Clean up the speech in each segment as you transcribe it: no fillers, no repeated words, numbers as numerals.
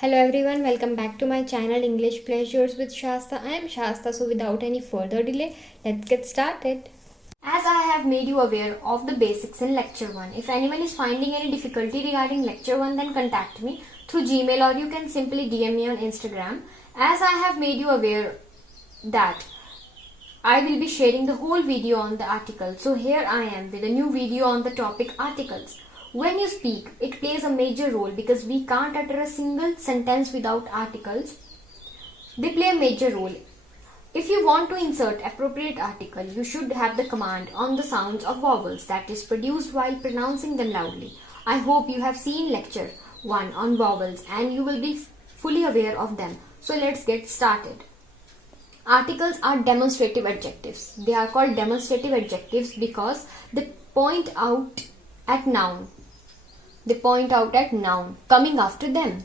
Hello everyone, welcome back to my channel English Pleasures with Shasta. I am Shasta, so without any further delay, let's get started. As I have made you aware of the basics in lecture 1, if anyone is finding any difficulty regarding lecture 1, then contact me through Gmail or you can simply DM me on Instagram. As I have made you aware that I will be sharing the whole video on the article. So here I am with a new video on the topic articles. When you speak, it plays a major role because we can't utter a single sentence without articles. They play a major role. If you want to insert appropriate article, you should have the command on the sounds of vowels that is produced while pronouncing them loudly. I hope you have seen lecture 1 on vowels and you will be fully aware of them. So let's get started. Articles are demonstrative adjectives. They are called demonstrative adjectives because they point out at noun. They point out at noun coming after them.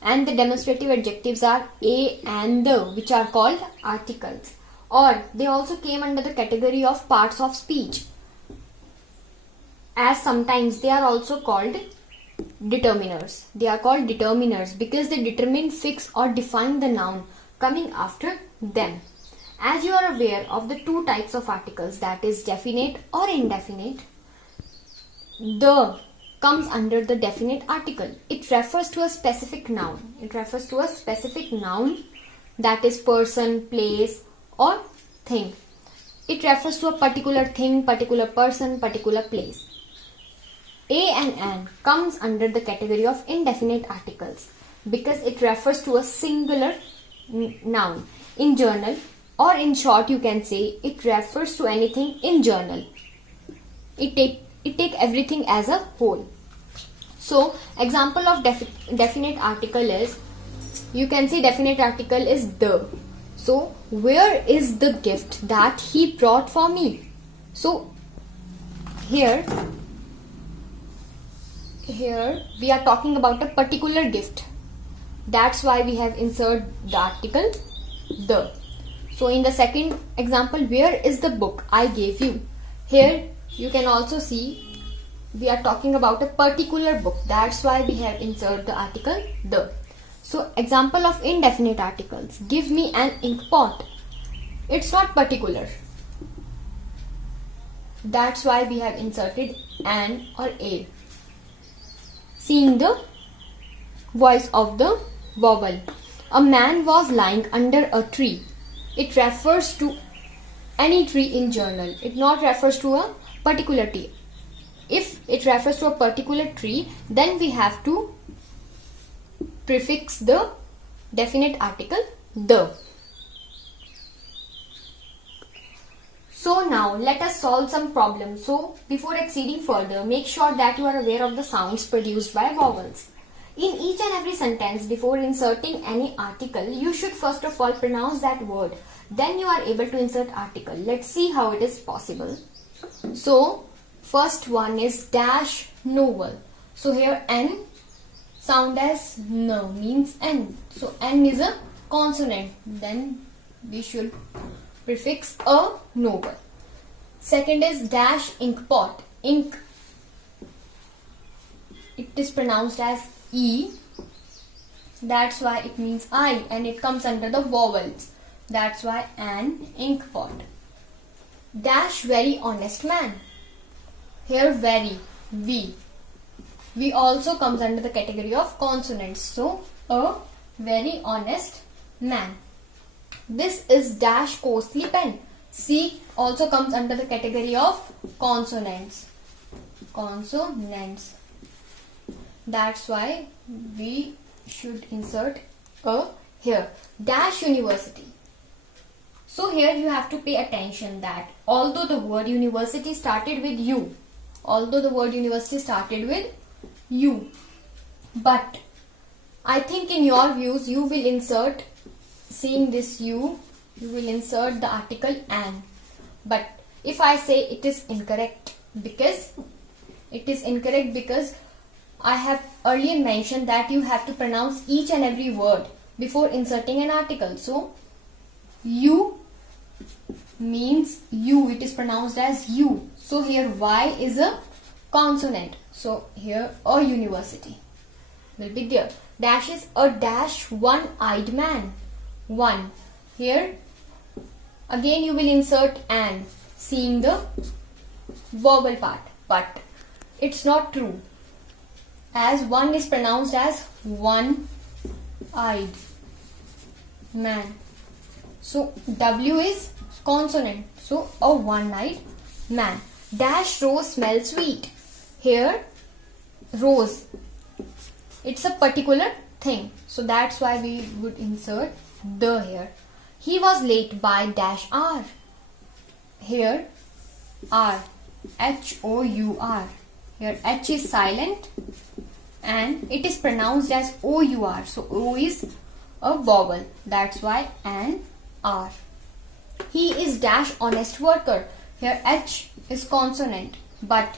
And the demonstrative adjectives are a and the, which are called articles. Or they also came under the category of parts of speech, as sometimes they are also called determiners. They are called determiners because they determine, fix or define the noun coming after them. As you are aware of the two types of articles, that is definite or indefinite, the comes under the definite article. It refers to a specific noun. It refers to a specific noun, that is person, place or thing. It refers to a particular thing, particular person, particular place. A and an comes under the category of indefinite articles because it refers to a singular noun. In journal, or in short you can say it refers to anything in journal. It take everything as a whole. So example of definite article is, you can say definite article is the. So where is the gift that he brought for me? So here we are talking about a particular gift. That's why we have inserted the article the. So in the second example, where is the book I gave you? Here you can also see we are talking about a particular book. That's why we have inserted the article the. So example of indefinite articles. Give me an ink pot. It's not particular. That's why we have inserted an or a. Seeing the voice of the vowel. A man was lying under a tree. It refers to any tree in journal. It not refers to a particular tree. If it refers to a particular tree, then we have to prefix the definite article the. So now let us solve some problems. So before exceeding further, make sure that you are aware of the sounds produced by vowels. In each and every sentence, before inserting any article, you should first of all pronounce that word. Then you are able to insert article. Let's see how it is possible. So first one is dash novel. So here N sound as no means N. So N is a consonant. Then we should prefix a novel. Second is dash ink pot. Ink, it is pronounced as E. That's why it means I and it comes under the vowels. That's why an ink pot. Dash very honest man. Here very, we also comes under the category of consonants. So a very honest man. This is dash costly pen. C also comes under the category of consonants. Consonants. That's why we should insert a here. Dash university. So here you have to pay attention that although the word university started with U, but I think in your views you will insert, seeing this U, you will insert the article an. But if I say it is incorrect because I have earlier mentioned that you have to pronounce each and every word before inserting an article. So U means U, it is pronounced as U. So here Y is a consonant. So here a university. will be there. Dash is a dash one-eyed man. One. Here again you will insert an, seeing the vowel part, but it's not true, as one is pronounced as one-eyed man. So W is consonant, so a one-eyed man. Dash rose smells sweet. Here rose, it's a particular thing, so that's why we would insert the here. He was late by dash hour. Here R, H-O-U-R. Here H is silent and it is pronounced as O-U-R. So O is a vowel. That's why an R. He is dash honest worker. Here H is consonant, but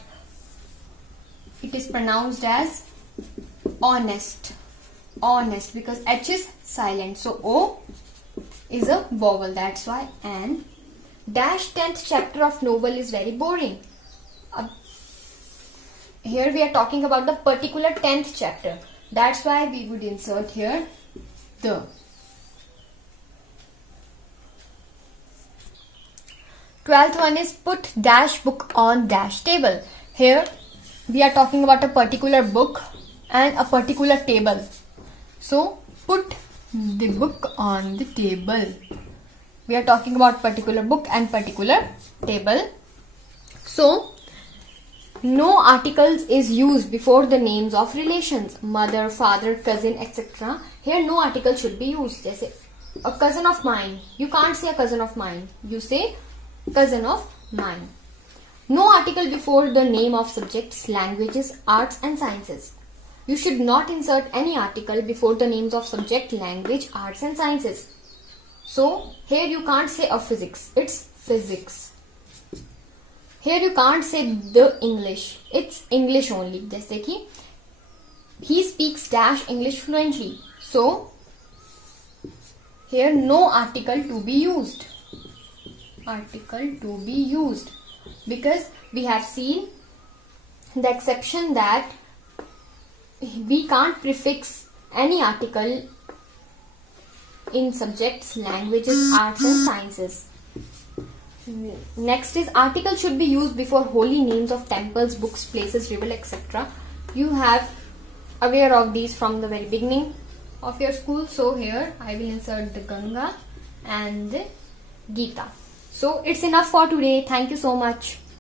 it is pronounced as honest. Honest, because H is silent. So O is a vowel. That's why an. Dash 10th chapter of novel is very boring. Here we are talking about the particular 10th chapter. That's why we would insert here the. 12th one is put dash book on dash table. Here we are talking about a particular book and a particular table. So put the book on the table. We are talking about particular book and particular table. So no articles is used before the names of relations, mother, father, cousin, etc. Here no article should be used. Jaise a cousin of mine, you can't say a cousin of mine, you say cousin of mine. No article before the name of subjects, languages, arts and sciences. You should not insert any article before the names of subject, language, arts and sciences. So here you can't say a physics, it's physics. Here you can't say the English, it's English only. जैसे कि he speaks dash English fluently. So here no article to be used. Article to be used, because we have seen the exception that we can't prefix any article in subjects, languages, arts and sciences. Next is article should be used before holy names of temples, books, places, river, etc. You have aware of these from the very beginning of your school. So here I will insert the Ganga and the Gita. So it's enough for today. Thank you so much.